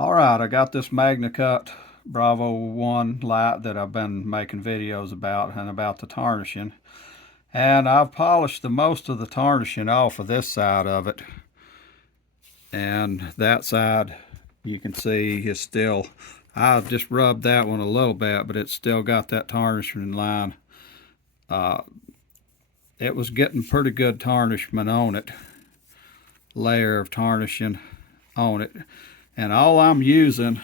All right, I got this Magna-Cut Bravo 1 light that I've been making videos about and about the tarnishing. And I've polished the most of the tarnishing off of this side of it. And that side, you can see, is still, I've just rubbed that one a little bit, but it's still got that tarnishing line. It was getting pretty good tarnishment on it, layer of tarnishing on it. And all I'm using,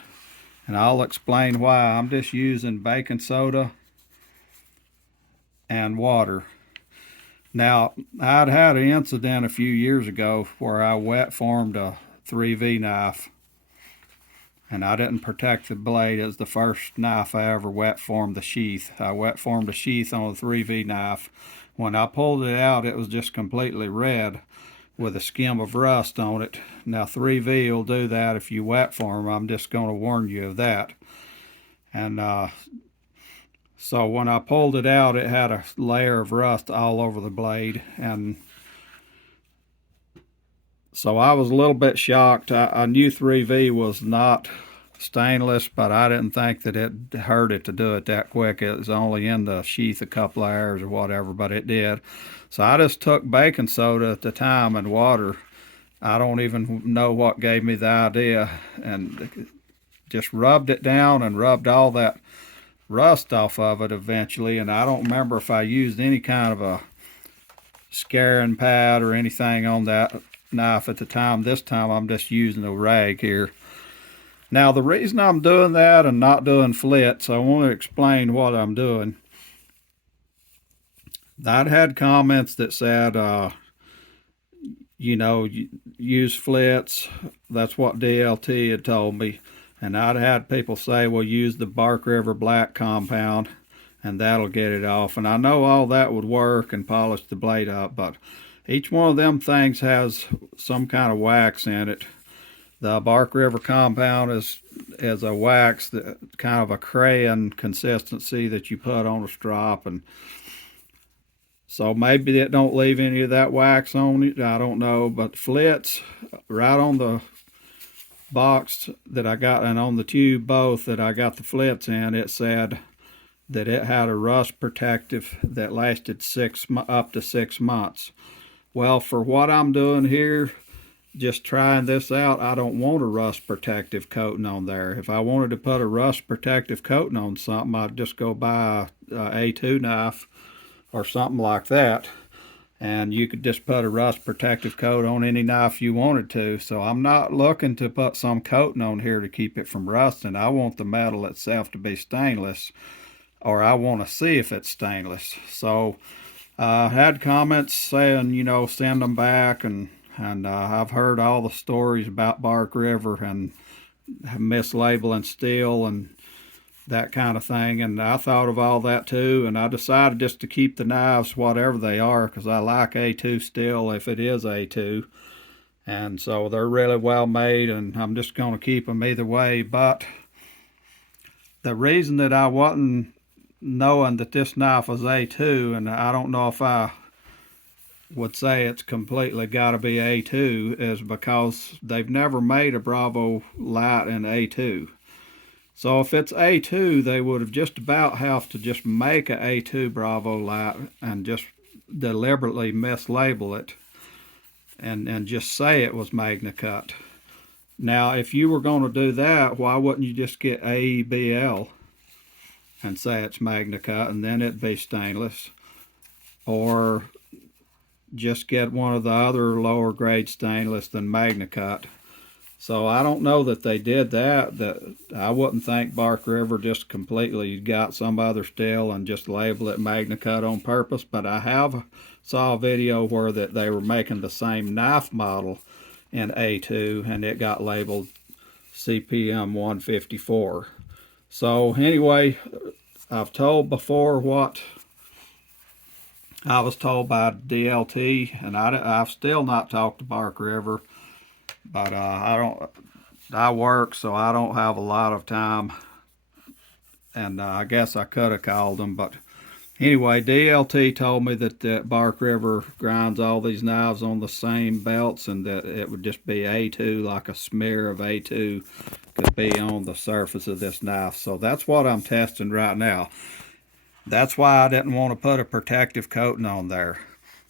and I'll explain why, I'm just using baking soda and water. Now, I'd had an incident a few years ago where I wet formed a 3V knife, and I didn't protect the blade. It was the first knife I ever wet formed the sheath. I wet formed a sheath on a 3V knife. When I pulled it out, it was just completely red with a skim of rust on it. Now 3V will do that if you wet form. I'm just going to warn you of that. And so when I pulled it out, it had a layer of rust all over the blade, and so I was a little bit shocked. I knew 3V was not stainless, but I didn't think that it hurt it to do it that quick. It was only in the sheath a couple of hours or whatever, but it did. So I just took baking soda at the time and water. I don't even know what gave me the idea, and just rubbed it down and rubbed all that rust off of it eventually. And I don't remember if I used any kind of a scarring pad or anything on that knife at the time. This time I'm just using a rag here. Now the reason I'm doing that and not doing flits, I want to explain what I'm doing. I'd had comments that said, use flits. That's what DLT had told me. And I'd had people say, well, use the Bark River Black compound and that'll get it off. And I know all that would work and polish the blade up, but each one of them things has some kind of wax in it. The Bark River compound is a wax, that kind of a crayon consistency that you put on a strop, and so maybe it don't leave any of that wax on it. I don't know, but flits, right on the box that I got and on the tube both that I got the flits in, it said that it had a rust protective that lasted up to 6 months. Well, for what I'm doing here, just trying this out, I don't want a rust protective coating on there. If I wanted to put a rust protective coating on something, I'd just go buy a A2 knife or something like that, and you could just put a rust protective coat on any knife you wanted to. So I'm not looking to put some coating on here to keep it from rusting. I want the metal itself to be stainless, or I want to see if it's stainless. So I had comments saying, send them back, and I've heard all the stories about Bark River and mislabeling steel and that kind of thing, and I thought of all that too, and I decided just to keep the knives whatever they are, because I like A2 steel if it is A2, and so they're really well made, and I'm just going to keep them either way. But the reason that I wasn't knowing that this knife was A2, and I don't know if I would say it's completely got to be A2, is because they've never made a Bravo light in A2. So if it's A2, they would have just about have to just make a A2 Bravo light and just deliberately mislabel it and just say it was Magna-Cut. Now, if you were going to do that, why wouldn't you just get AEBL and say it's Magna-Cut, and then it'd be stainless? Or just get one of the other lower grade stainless than Magna-Cut. So I don't know that they did that. That I wouldn't think Bark River just completely got some other steel and just labeled it Magna-Cut on purpose. But I have saw a video where that they were making the same knife model in A2, and it got labeled CPM 154. So anyway, I've told before what I was told by DLT, and I've still not talked to Bark River. But I work, so I don't have a lot of time, and I guess I could have called them. But anyway, DLT told me that Bark River grinds all these knives on the same belts, and that it would just be A2, like a smear of A2 could be on the surface of this knife. So that's what I'm testing right now. That's why I didn't want to put a protective coating on there.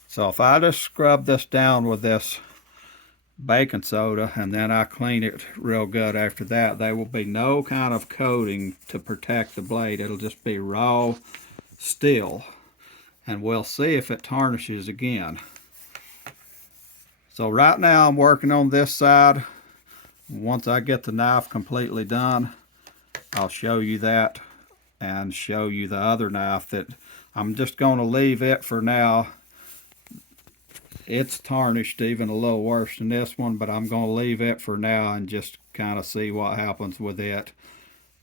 So if I just scrub this down with this baking soda and then I clean it real good after that, there will be no kind of coating to protect the blade. It'll just be raw steel, and we'll see if it tarnishes again. So right now I'm working on this side. Once I get the knife completely done, I'll show you that and show you the other knife that I'm just going to leave it for now. It's tarnished even a little worse than this one, but I'm going to leave it for now and just kind of see what happens with it.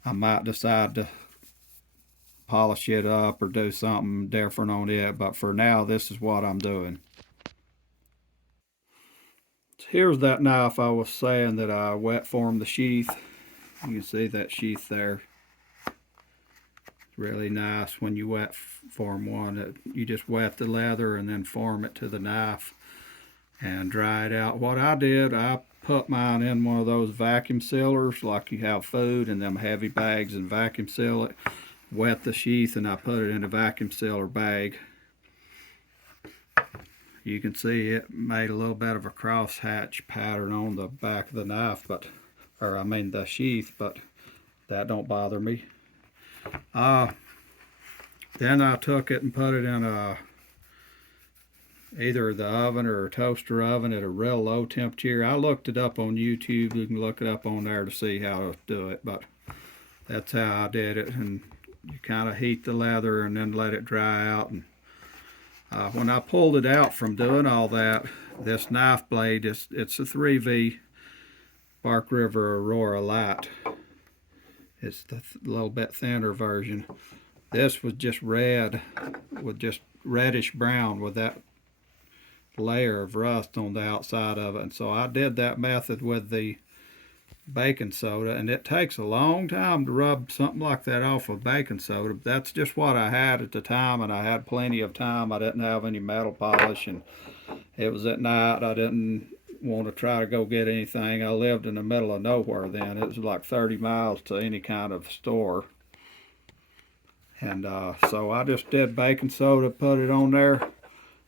I might decide to polish it up or do something different on it, but for now this is what I'm doing. Here's that knife I was saying that I wet formed the sheath. You can see that sheath there. It's really nice when you wet form one. You just wet the leather and then form it to the knife and dry it out. What I did, I put mine in one of those vacuum sealers like you have food in them heavy bags and vacuum seal it. Wet the sheath and I put it in a vacuum sealer bag. You can see it made a little bit of a crosshatch pattern on the back of the knife, the sheath, but that don't bother me. Then I took it and put it in either the oven or a toaster oven at a real low temperature. I looked it up on YouTube. You can look it up on there to see how to do it, but that's how I did it. And you kind of heat the leather and then let it dry out. And when I pulled it out from doing all that, this knife blade, it's a 3V Bark River Aurora Light. It's the little bit thinner version. This was just red, with just reddish brown with that layer of rust on the outside of it. And so I did that method with the baking soda, and it takes a long time to rub something like that off with baking soda. That's just what I had at the time, and I had plenty of time. I didn't have any metal polish, and it was at night. I didn't want to try to go get anything. I lived in the middle of nowhere then. It was like 30 miles to any kind of store. And so I just did baking soda, put it on there,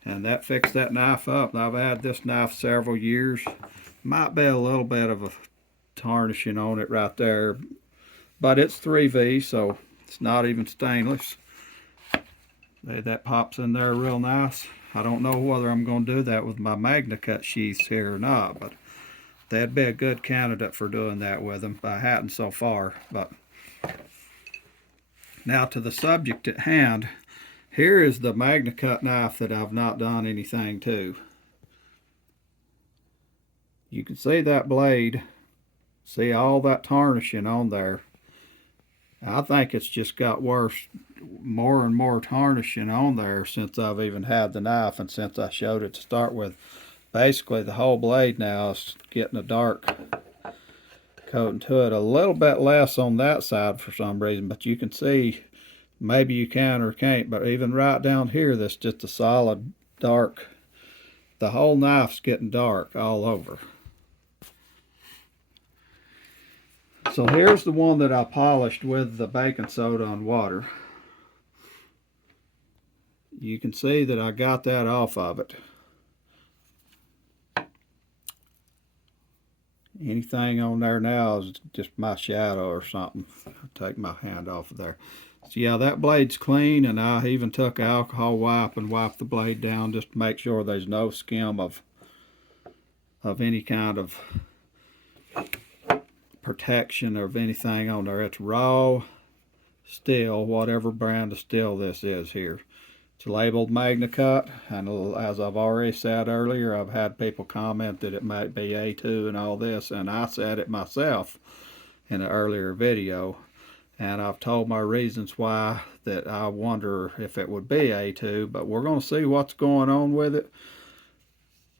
and that fixed that knife up. And I've had this knife several years. Might be a little bit of a tarnishing on it right there, but it's 3V, so it's not even stainless. That pops in there real nice. I don't know whether I'm going to do that with my Magna-Cut sheaths here or not, but that'd be a good candidate for doing that with them. I hadn't so far. But now to the subject at hand. Here is the Magna-Cut knife that I've not done anything to. You can see that blade. See all that tarnishing on there. I think it's just got worse, more and more tarnishing on there since I've even had the knife and since I showed it to start with. Basically the whole blade now is getting a dark coating to it. A little bit less on that side for some reason, but you can see, maybe you can or can't, but even right down here, that's just a solid dark. The whole knife's getting dark all over. So here's the one that I polished with the baking soda and water. You can see that I got that off of it. Anything on there now is just my shadow or something. I'll take my hand off of there. So yeah, that blade's clean, and I even took an alcohol wipe and wiped the blade down just to make sure there's no skim of any kind of protection of anything on there. It's raw steel, whatever brand of steel this is here. It's labeled Magna-Cut, and as I've already said earlier, I've had people comment that it might be A2 and all this, and I said it myself in an earlier video, and I've told my reasons why that I wonder if it would be A2, but we're going to see what's going on with it.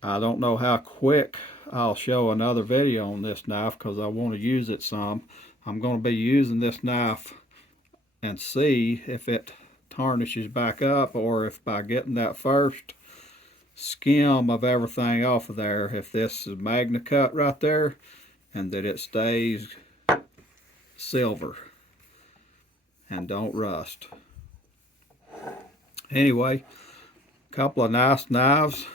I don't know how quick I'll show another video on this knife because I want to use it some. I'm going to be using this knife and see if it tarnishes back up, or if by getting that first skim of everything off of there, if this is Magna-Cut right there and that it stays silver and don't rust. Anyway, a couple of nice knives.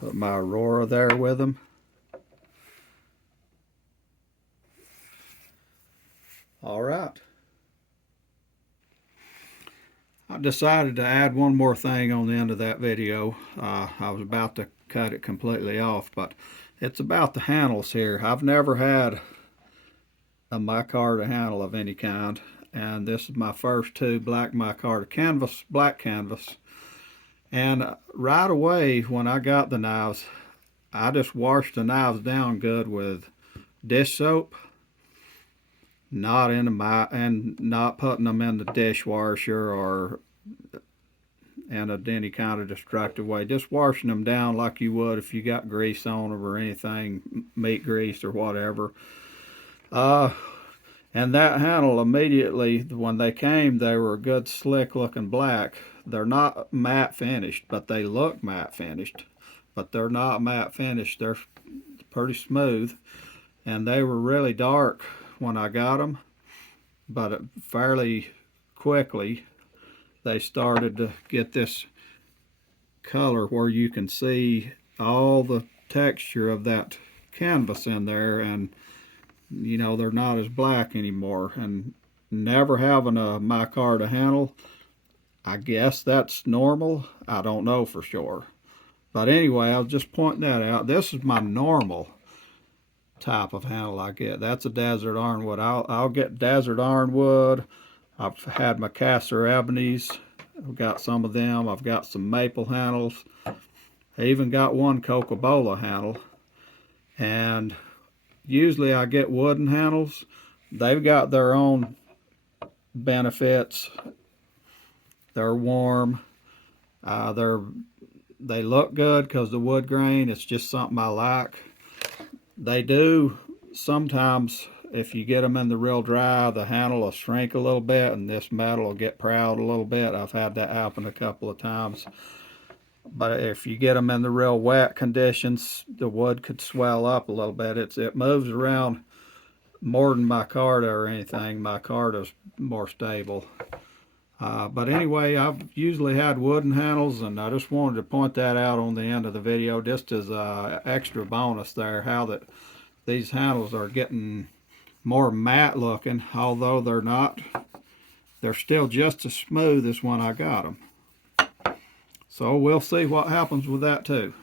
Put my Aurora there with them. All right. I decided to add one more thing on the end of that video. I was about to cut it completely off, but it's about the handles here. I've never had a micarta handle of any kind, and this is my first two black micarta canvas, black canvas. And right away when I got the knives, I just washed the knives down good with dish soap, not putting them in the dishwasher or in any kind of destructive way. Just washing them down like you would if you got grease on them or anything, meat grease or whatever. And that handle, immediately when they came, they were a good slick looking black. They're not matte finished, but they look matte finished, but they're not matte finished. They're pretty smooth, and they were really dark when I got them, but fairly quickly they started to get this color where you can see all the texture of that canvas in there, and you know, they're not as black anymore. And never having a micarta handle, I guess that's normal. I don't know for sure, but anyway, I was just pointing that out. This is my normal type of handle I get. That's a desert ironwood. I'll get desert ironwood. I've had Macassar ebonies. I've got some of them. I've got some maple handles. I even got one Coca-Cola handle. And usually I get wooden handles. They've got their own benefits. They're warm. They look good because the wood grain, it's just something I like. They do sometimes, if you get them in the real dry, the handle will shrink a little bit and this metal will get proud a little bit. I've had that happen a couple of times. But if you get them in the real wet conditions, the wood could swell up a little bit. It moves around more than micarta or anything. Micarta's more stable. But anyway, I've usually had wooden handles, and I just wanted to point that out on the end of the video, just as an extra bonus there, how that these handles are getting more matte looking, although they're not. They're still just as smooth as when I got them. So we'll see what happens with that too.